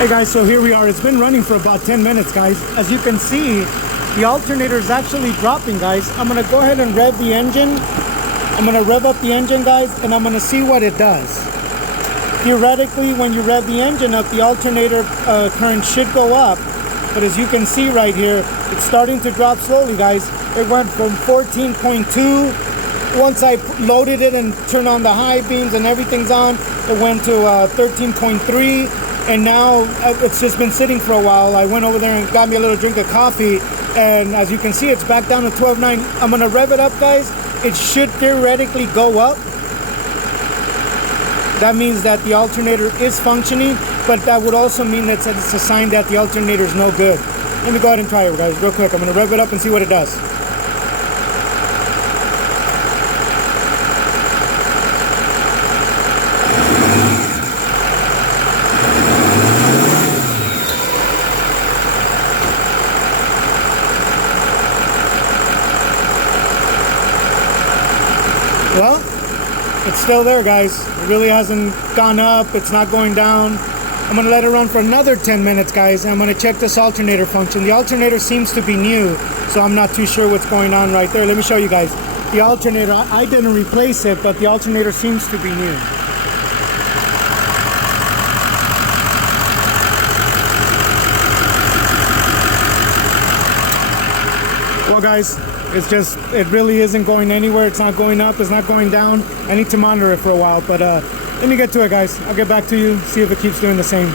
Hey guys, so here we are. It's been running for about 10 minutes, guys. As you can see, the alternator is actually dropping, guys. I'm gonna go ahead and rev the engine. I'm gonna rev up the engine, guys, and I'm gonna see what it does. Theoretically, when you rev the engine up, the alternator current should go up. But as you can see right here, it's starting to drop slowly, guys. It went from 14.2. Once I loaded it and turned on the high beams and everything's on, it went to 13.3. And now it's just been sitting for a while. I went over there and got me a little drink of coffee, and as you can see, it's back down to 12.9. I'm gonna rev it up, guys. It should theoretically go up. That means that the alternator is functioning, but that would also mean that it's a sign that the alternator is no good. Let me go ahead and try it, guys, real quick. I'm gonna rev it up and see what it does. Well, it's still there, guys. It really hasn't gone up. It's not going down. I'm gonna let it run for another 10 minutes, guys. I'm gonna check this alternator function. The alternator seems to be new, so I'm not too sure what's going on right there. Let me show you guys. The alternator, I didn't replace it, but the alternator seems to be new. Well, guys, it really isn't going anywhere. It's not going up, it's not going down. I need to monitor it for a while, but let me get to it, guys. I'll get back to you, see if it keeps doing the same.